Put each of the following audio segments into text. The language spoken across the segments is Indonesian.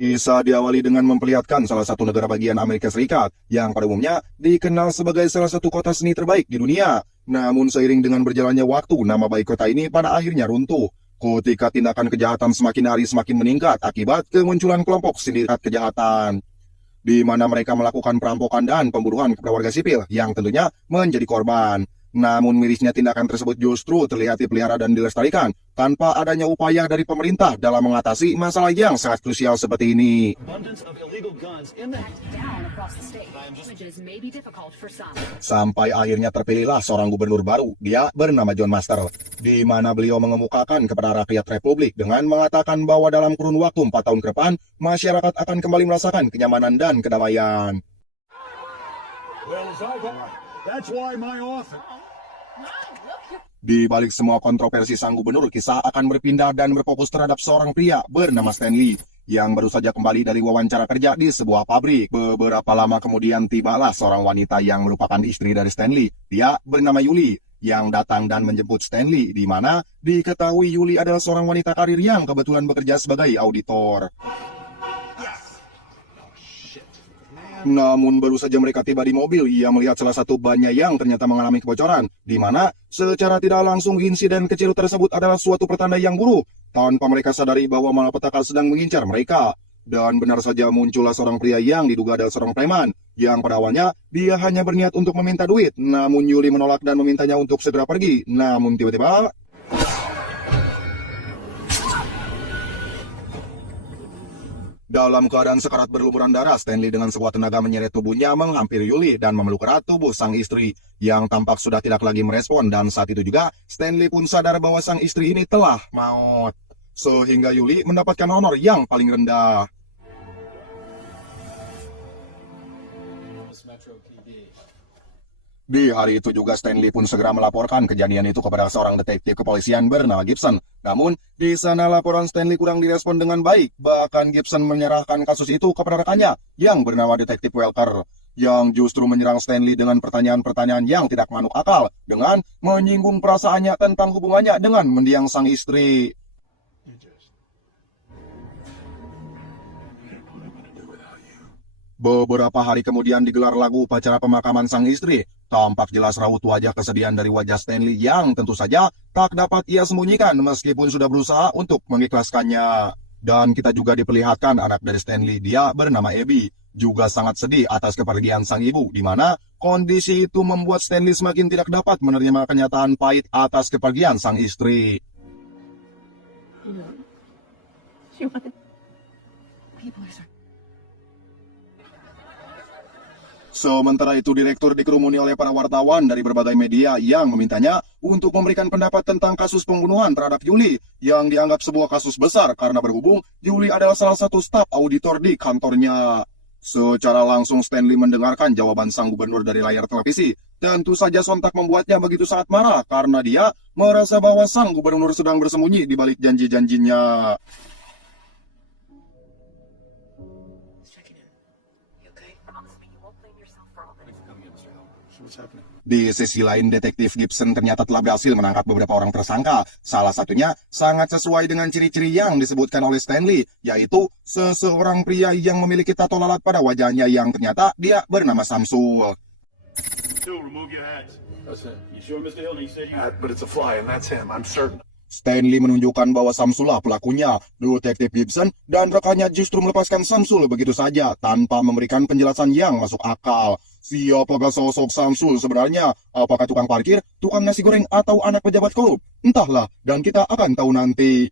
Kisah diawali dengan memperlihatkan salah satu negara bagian Amerika Serikat yang pada umumnya dikenal sebagai salah satu kota seni terbaik di dunia. Namun seiring dengan berjalannya waktu, nama baik kota ini pada akhirnya runtuh. Ketika tindakan kejahatan semakin hari semakin meningkat akibat kemunculan kelompok sindikat kejahatan, di mana mereka melakukan perampokan dan pembunuhan kepada warga sipil yang tentunya menjadi korban. Namun mirisnya tindakan tersebut justru terlihat dipelihara dan dilestarikan tanpa adanya upaya dari pemerintah dalam mengatasi masalah yang sangat krusial seperti ini. Sampai akhirnya terpilihlah seorang gubernur baru, dia bernama John Master, di mana beliau mengemukakan kepada rakyat Republik dengan mengatakan bahwa dalam kurun waktu 4 tahun ke depan, masyarakat akan kembali merasakan kenyamanan dan kedamaian. Di balik semua kontroversi sang gubernur, kisah akan berpindah dan berfokus terhadap seorang pria bernama Stanley yang baru saja kembali dari wawancara kerja di sebuah pabrik. Beberapa lama kemudian tibalah seorang wanita yang merupakan istri dari Stanley. Dia bernama Yuli yang datang dan menjemput Stanley, di mana diketahui Yuli adalah seorang wanita karir yang kebetulan bekerja sebagai auditor. Namun baru saja mereka tiba di mobil, ia melihat salah satu bannya yang ternyata mengalami kebocoran, di mana secara tidak langsung insiden kecil tersebut adalah suatu pertanda yang buruk, tanpa mereka sadari bahwa malapetaka sedang mengincar mereka. Dan benar saja muncullah seorang pria yang diduga adalah seorang preman, yang pada awalnya dia hanya berniat untuk meminta duit, namun Yuli menolak dan memintanya untuk segera pergi. Namun tiba-tiba dalam keadaan sekarat berlumuran darah, Stanley dengan sekuat tenaga menyeret tubuhnya menghampiri Yuli dan memeluk erat tubuh sang istri yang tampak sudah tidak lagi merespon, dan saat itu juga Stanley pun sadar bahwa sang istri ini telah maut. Sehingga Yuli mendapatkan honor yang paling rendah. Di hari itu juga Stanley pun segera melaporkan kejadian itu kepada seorang detektif kepolisian bernama Gibson. Namun, di sana laporan Stanley kurang direspon dengan baik. Bahkan Gibson menyerahkan kasus itu kepada rekannya yang bernama detektif Welker, yang justru menyerang Stanley dengan pertanyaan-pertanyaan yang tidak masuk akal dengan menyinggung perasaannya tentang hubungannya dengan mendiang sang istri. Beberapa hari kemudian digelar lagu upacara pemakaman sang istri. Tampak jelas raut wajah kesedihan dari wajah Stanley yang tentu saja tak dapat ia sembunyikan meskipun sudah berusaha untuk mengikhlaskannya. Dan kita juga diperlihatkan anak dari Stanley, dia bernama Abby, juga sangat sedih atas kepergian sang ibu, di mana kondisi itu membuat Stanley semakin tidak dapat menerima kenyataan pahit atas kepergian sang istri. Sementara itu, direktur dikerumuni oleh para wartawan dari berbagai media yang memintanya untuk memberikan pendapat tentang kasus pembunuhan terhadap Yuli yang dianggap sebuah kasus besar karena berhubung Yuli adalah salah satu staf auditor di kantornya. Secara langsung Stanley mendengarkan jawaban sang gubernur dari layar televisi. Tentu saja sontak membuatnya begitu sangat marah karena dia merasa bahwa sang gubernur sedang bersembunyi di balik janji-janjinya. Di sisi lain, detektif Gibson ternyata telah berhasil menangkap beberapa orang tersangka. Salah satunya sangat sesuai dengan ciri-ciri yang disebutkan oleh Stanley, yaitu seseorang pria yang memiliki tato lalat pada wajahnya yang ternyata dia bernama Samsul. Stanley menunjukkan bahwa Samsul lah pelakunya. Detektif Gibson dan rekannya justru melepaskan Samsul begitu saja tanpa memberikan penjelasan yang masuk akal. Siapakah sosok Samsul sebenarnya? Apakah tukang parkir, tukang nasi goreng, atau anak pejabat korup? Entahlah, dan kita akan tahu nanti.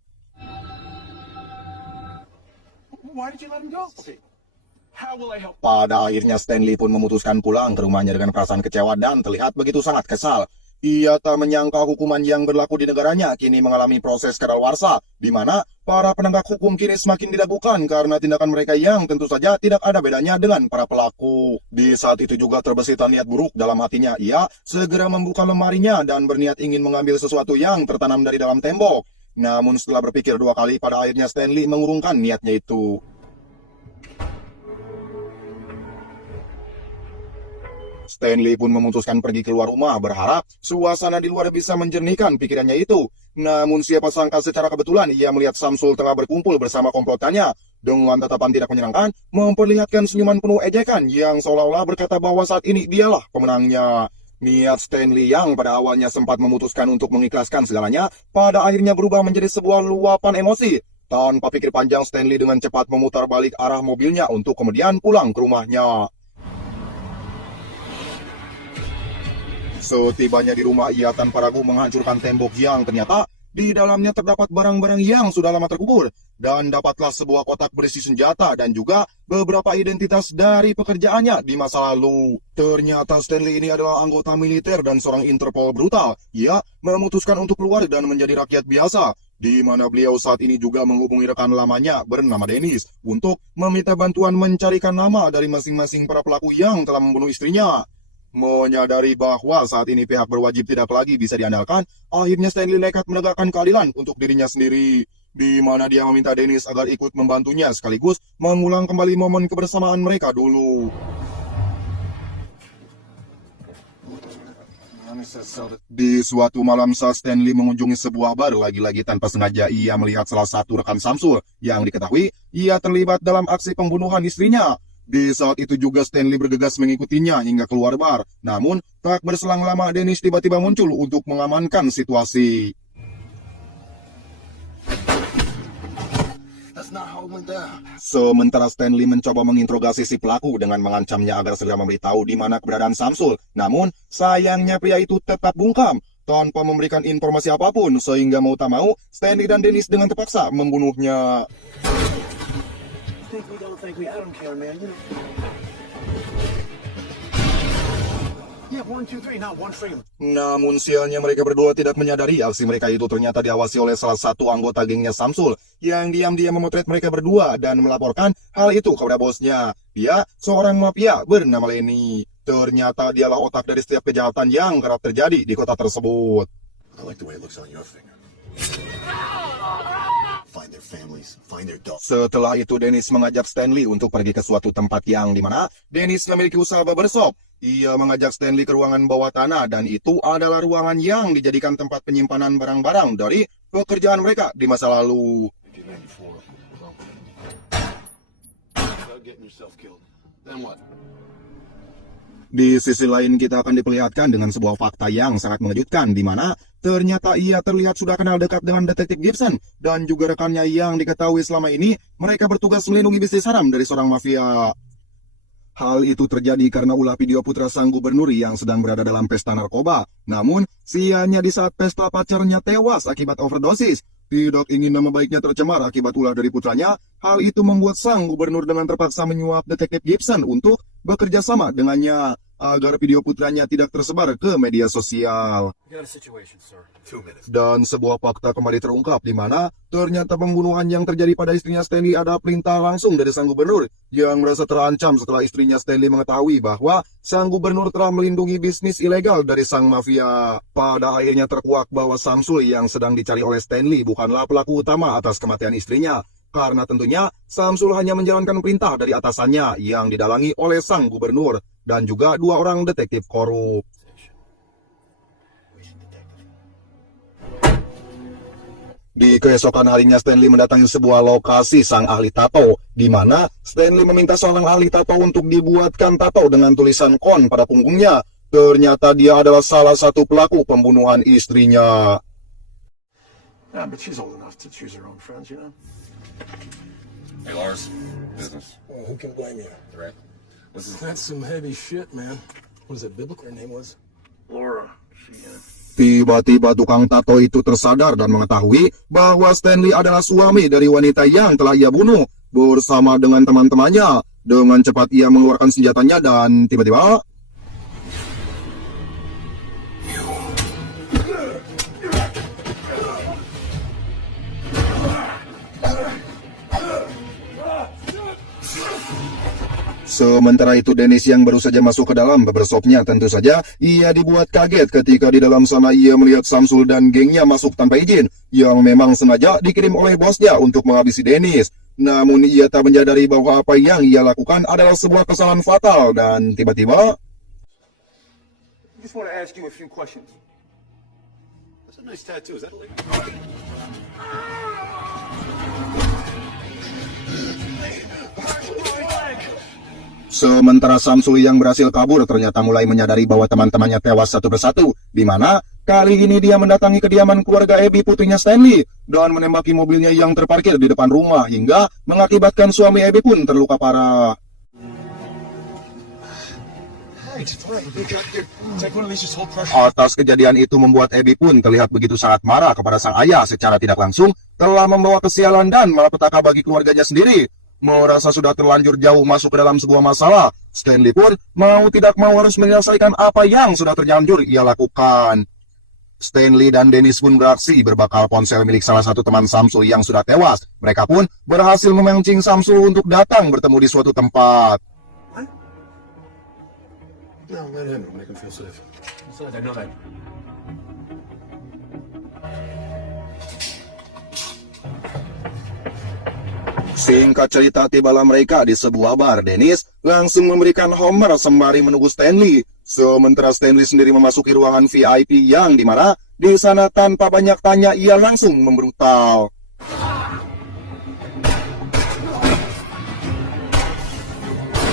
Pada akhirnya Stanley pun memutuskan pulang ke rumahnya dengan perasaan kecewa dan terlihat begitu sangat kesal. Ia tak menyangka hukuman yang berlaku di negaranya kini mengalami proses kadaluarsa, di mana para penegak hukum kini semakin diragukan karena tindakan mereka yang tentu saja tidak ada bedanya dengan para pelaku. Di saat itu juga terbesit niat buruk dalam hatinya. Ia segera membuka lemarinya dan berniat ingin mengambil sesuatu yang tertanam dari dalam tembok. Namun setelah berpikir 2 kali, pada akhirnya Stanley mengurungkan niatnya itu. Stanley pun memutuskan pergi keluar rumah berharap suasana di luar bisa menjernihkan pikirannya itu. Namun siapa sangka secara kebetulan ia melihat Samsul tengah berkumpul bersama komplotannya. dengan tatapan tidak menyenangkan, memperlihatkan senyuman penuh ejekan yang seolah-olah berkata bahwa saat ini dialah pemenangnya. Niat Stanley yang pada awalnya sempat memutuskan untuk mengikhlaskan segalanya, pada akhirnya berubah menjadi sebuah luapan emosi. Tanpa pikir panjang, Stanley dengan cepat memutar balik arah mobilnya untuk kemudian pulang ke rumahnya. Setibanya di rumah, ia tanpa ragu menghancurkan tembok yang ternyata di dalamnya terdapat barang-barang yang sudah lama terkubur, dan dapatlah sebuah kotak berisi senjata dan juga beberapa identitas dari pekerjaannya di masa lalu. Ternyata Stanley ini adalah anggota militer dan seorang Interpol brutal. Ia memutuskan untuk keluar dan menjadi rakyat biasa, di mana beliau saat ini juga menghubungi rekan lamanya bernama Dennis untuk meminta bantuan mencarikan nama dari masing-masing para pelaku yang telah membunuh istrinya. Menyadari bahwa saat ini pihak berwajib tidak lagi bisa diandalkan, akhirnya Stanley nekat menegakkan keadilan untuk dirinya sendiri, di mana dia meminta Dennis agar ikut membantunya sekaligus mengulang kembali momen kebersamaan mereka dulu. Di suatu malam saat Stanley mengunjungi sebuah bar, lagi-lagi tanpa sengaja ia melihat salah satu rekan Samsul yang diketahui ia terlibat dalam aksi pembunuhan istrinya. Di saat itu juga Stanley bergegas mengikutinya hingga keluar bar. Namun, tak berselang lama Dennis tiba-tiba muncul untuk mengamankan situasi. Sementara Stanley mencoba menginterogasi si pelaku dengan mengancamnya agar segera memberitahu di mana keberadaan Samsul. Namun, sayangnya pria itu tetap bungkam tanpa memberikan informasi apapun, sehingga mau tak mau Stanley dan Dennis dengan terpaksa membunuhnya. Namun sialnya mereka berdua tidak menyadari aksi mereka itu ternyata diawasi oleh salah satu anggota gengnya Samsul yang diam-diam memotret mereka berdua dan melaporkan hal itu kepada bosnya. Dia seorang mafia bernama Lenny. Ternyata dialah otak dari setiap kejahatan yang kerap terjadi di kota tersebut. Setelah itu Dennis mengajak Stanley untuk pergi ke suatu tempat yang dimana Dennis memiliki usaha barbershop. Ia mengajak Stanley ke ruangan bawah tanah dan itu adalah ruangan yang dijadikan tempat penyimpanan barang-barang dari pekerjaan mereka di masa lalu. Di sisi lain kita akan diperlihatkan dengan sebuah fakta yang sangat mengejutkan di mana ternyata ia terlihat sudah kenal dekat dengan detektif Gibson dan juga rekannya yang diketahui selama ini mereka bertugas melindungi bisnis haram dari seorang mafia. Hal itu terjadi karena ulah video putra sang gubernur yang sedang berada dalam pesta narkoba. Namun, sianya di saat pesta pacarnya tewas akibat overdosis. Tidak ingin nama baiknya tercemar akibat ulah dari putranya, hal itu membuat sang gubernur dengan terpaksa menyuap detektif Gibson untuk bekerja sama dengannya agar video putranya tidak tersebar ke media sosial. Dan sebuah fakta kembali terungkap di mana ternyata pembunuhan yang terjadi pada istrinya Stanley ada perintah langsung dari sang gubernur yang merasa terancam setelah istrinya Stanley mengetahui bahwa sang gubernur telah melindungi bisnis ilegal dari sang mafia. Pada akhirnya terkuak bahwa Samsul yang sedang dicari oleh Stanley bukanlah pelaku utama atas kematian istrinya. Karena tentunya Samsul hanya menjalankan perintah dari atasannya yang didalangi oleh sang gubernur dan juga dua orang detektif korup. Di keesokan harinya Stanley mendatangi sebuah lokasi sang ahli tato, di mana Stanley meminta seorang ahli tato untuk dibuatkan tato dengan tulisan kon pada punggungnya. Ternyata dia adalah salah satu pelaku pembunuhan istrinya. Yeah, but she's old enough to choose her own friends, you know? Hey, Lars. Business. Well, who can blame you? Right. That's some heavy shit, man. What is it, biblical? Her name was? Laura. Tiba-tiba tukang tato itu tersadar dan mengetahui bahwa Stanley adalah suami dari wanita yang telah ia bunuh. Bersama dengan teman-temannya, dengan cepat ia mengeluarkan senjatanya dan tiba-tiba... Sementara itu Dennis yang baru saja masuk ke dalam barbershopnya tentu saja ia dibuat kaget ketika di dalam sana ia melihat Samsul dan gengnya masuk tanpa izin yang memang sengaja dikirim oleh bosnya untuk menghabisi Dennis. Namun ia tak menyadari bahwa apa yang ia lakukan adalah sebuah kesalahan fatal dan tiba-tiba... I just want to ask you a few questions. That's a nice tattoo. Is that illegal? Sementara Samsul yang berhasil kabur ternyata mulai menyadari bahwa teman-temannya tewas satu persatu, di mana kali ini dia mendatangi kediaman keluarga Abby putrinya Stanley dan menembaki mobilnya yang terparkir di depan rumah hingga mengakibatkan suami Abby pun terluka parah. Atas kejadian itu membuat Abby pun terlihat begitu sangat marah kepada sang ayah secara tidak langsung telah membawa kesialan dan malapetaka bagi keluarganya sendiri. Merasa sudah terlanjur jauh masuk ke dalam sebuah masalah, Stanley pun mau tidak mau harus menyelesaikan apa yang sudah terlanjur ia lakukan. Stanley dan Dennis pun beraksi berbakal ponsel milik salah satu teman Samsul yang sudah tewas. Mereka pun berhasil memancing Samsul untuk datang bertemu di suatu tempat. No, let him. Make him feel safe. Besides, I know that. Singkat cerita, tibalah mereka di sebuah bar. Dennis langsung memberikan Homer sembari menunggu Stanley. Sementara Stanley sendiri memasuki ruangan VIP yang dimana di sana tanpa banyak tanya ia langsung membrutal.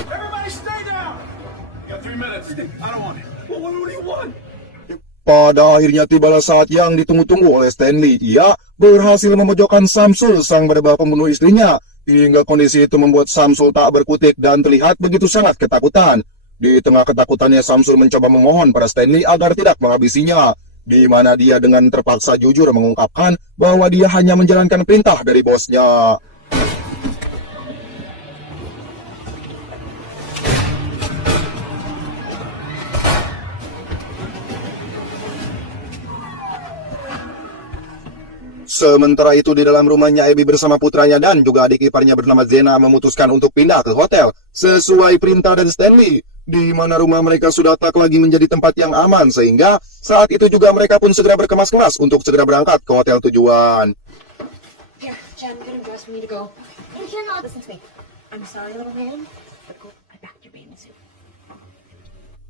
Everybody stay down! You got 3 minutes. I don't want it. Well, what do you want? Pada akhirnya tibalah saat yang ditunggu-tunggu oleh Stanley. Ia berhasil memojokkan Samsul, sang berdebah pembunuh istrinya. Hingga kondisi itu membuat Samsul tak berkutik dan terlihat begitu sangat ketakutan. Di tengah ketakutannya, Samsul mencoba memohon pada Stanley agar tidak menghabisinya. Di mana dia dengan terpaksa jujur mengungkapkan bahwa dia hanya menjalankan perintah dari bosnya. Sementara itu di dalam rumahnya, Abby bersama putranya dan juga adik iparnya bernama Zena memutuskan untuk pindah ke hotel sesuai perintah dari Stanley, di mana rumah mereka sudah tak lagi menjadi tempat yang aman sehingga saat itu juga mereka pun segera berkemas-kemas untuk segera berangkat ke hotel tujuan. Here, Jen, get him dressed. We need to go. Hey, Jen, listen to me. I'm sorry, little man, but go. I backed your bathing suit.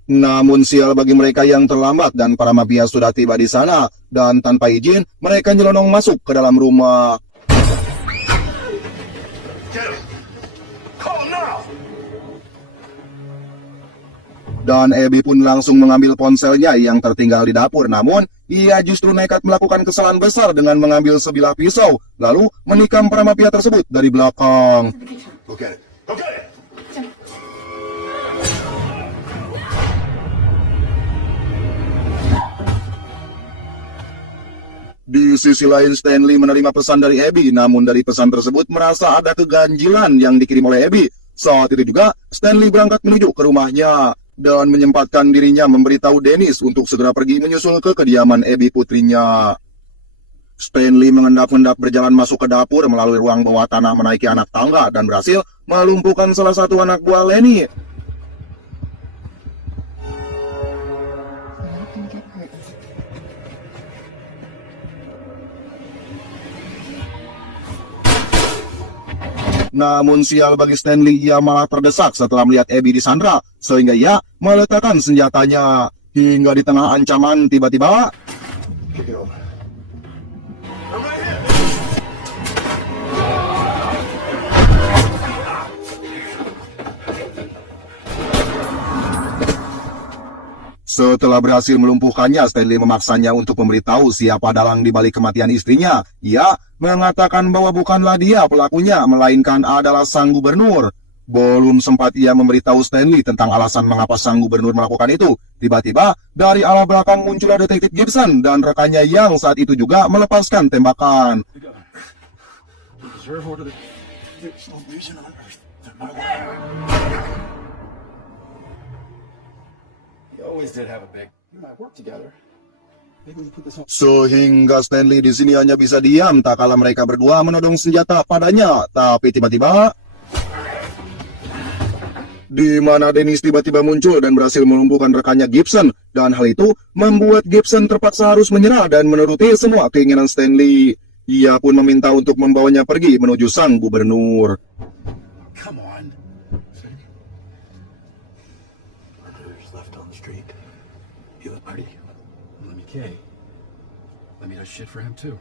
Namun sial bagi mereka yang terlambat dan para mafia sudah tiba di sana dan tanpa izin mereka nyelonong masuk ke dalam rumah. Dan Abby pun langsung mengambil ponselnya yang tertinggal di dapur. Namun ia justru nekat melakukan kesalahan besar dengan mengambil sebilah pisau lalu menikam para mafia tersebut dari belakang. Go get it. Go get it! Di sisi lain, Stanley menerima pesan dari Abby, namun dari pesan tersebut merasa ada keganjilan yang dikirim oleh Abby. Saat itu juga, Stanley berangkat menuju ke rumahnya dan menyempatkan dirinya memberitahu Dennis untuk segera pergi menyusul ke kediaman Abby putrinya. Stanley mengendap-endap berjalan masuk ke dapur melalui ruang bawah tanah menaiki anak tangga dan berhasil melumpuhkan salah satu anak buah Lenny. Namun sial bagi Stanley, ia malah terdesak setelah melihat Abby disandra, sehingga ia meletakkan senjatanya. Hingga di tengah ancaman, tiba-tiba Kick it over. setelah berhasil melumpuhkannya, Stanley memaksanya untuk memberitahu siapa dalang di balik kematian istrinya. Ia mengatakan bahwa bukanlah dia pelakunya, melainkan adalah sang gubernur. Belum sempat ia memberitahu Stanley tentang alasan mengapa sang gubernur melakukan itu, tiba-tiba dari arah belakang muncullah detektif Gibson dan rekannya yang saat itu juga melepaskan tembakan. Reserve order. There's no reason on earth that my wife. You always did have a big. You might work together. Maybe we put this on. Sehingga Stanley di sini hanya bisa diam tak kala mereka berdua menodong senjata padanya. Tapi tiba-tiba di mana Dennis tiba-tiba muncul dan berhasil melumpuhkan rekannya Gibson, dan hal itu membuat Gibson terpaksa harus menyerah dan menuruti semua keinginan Stanley. Ia pun meminta untuk membawanya pergi menuju sang gubernur. Come on. Murderers left on the street. He looked pretty. Let me Kay. Let me do shit for him too.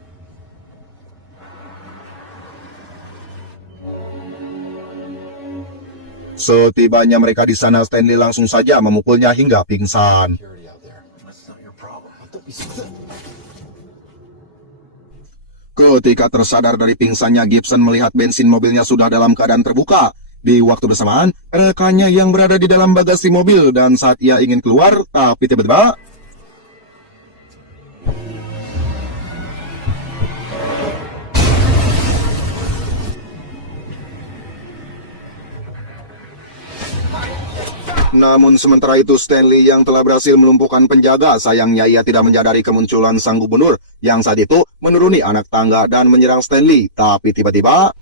Setibanya mereka di sana, Stanley langsung saja memukulnya hingga pingsan. Security out there. That's not your problem. Don't be so... Ketika tersadar dari pingsannya, Gibson melihat bensin mobilnya sudah dalam keadaan terbuka. Di waktu bersamaan, rekannya yang berada di dalam bagasi mobil dan saat ia ingin keluar, tapi tiba-tiba... Namun sementara itu Stanley yang telah berhasil melumpuhkan penjaga, sayangnya ia tidak menyadari kemunculan sang gubernur yang saat itu menuruni anak tangga dan menyerang Stanley. Tapi tiba-tiba... What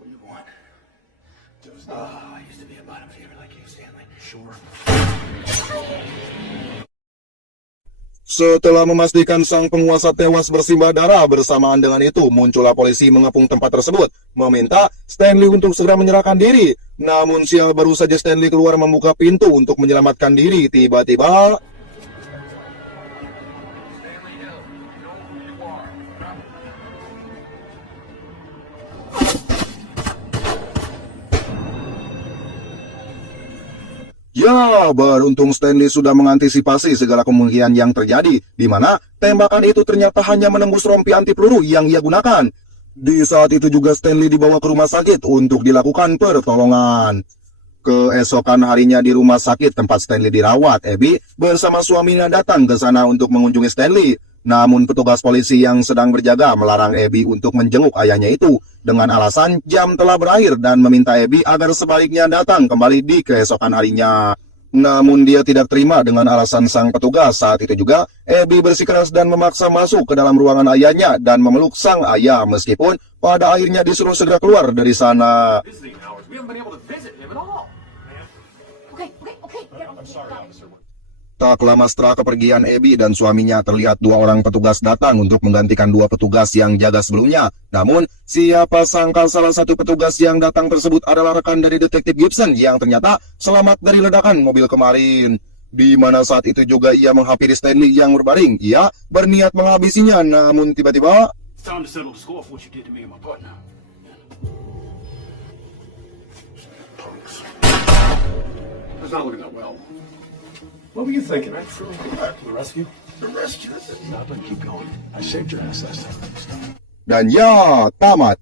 do you want? Just, I used to be a bottom feeder like you, Stanley. Sure. Setelah memastikan sang penguasa tewas bersimbah darah, bersamaan dengan itu muncullah polisi mengepung tempat tersebut, meminta Stanley untuk segera menyerahkan diri. Namun sial, baru saja Stanley keluar membuka pintu untuk menyelamatkan diri, tiba-tiba... Ya, beruntung Stanley sudah mengantisipasi segala kemungkinan yang terjadi, di mana tembakan itu ternyata hanya menembus rompi anti peluru yang ia gunakan. Di saat itu juga Stanley dibawa ke rumah sakit untuk dilakukan pertolongan. Keesokan harinya di rumah sakit tempat Stanley dirawat, Abby bersama suaminya datang ke sana untuk mengunjungi Stanley. Namun petugas polisi yang sedang berjaga melarang Abby untuk menjenguk ayahnya itu dengan alasan jam telah berakhir dan meminta Abby agar sebaliknya datang kembali di keesokan harinya. Namun dia tidak terima dengan alasan sang petugas. Saat itu juga Abby bersikeras dan memaksa masuk ke dalam ruangan ayahnya dan memeluk sang ayah meskipun pada akhirnya disuruh segera keluar dari sana. Visiting hours. We haven't been able to visit him at all. Okay. Get over here. Tak lama setelah kepergian Abby dan suaminya, terlihat dua orang petugas datang untuk menggantikan dua petugas yang jaga sebelumnya. Namun, siapa sangka salah satu petugas yang datang tersebut adalah rekan dari detektif Gibson yang ternyata selamat dari ledakan mobil kemarin. Di mana saat itu juga ia menghampiri Stanley yang berbaring. Ia berniat menghabisinya, namun tiba-tiba... It's time to settle the score for what you did to me and my partner. Punks. It's not looking that well. What were you thinking? Right through back to the rescue? The rescue? Stop it. Keep going. I saved your ass last time. Stop. Dan ya, tamat.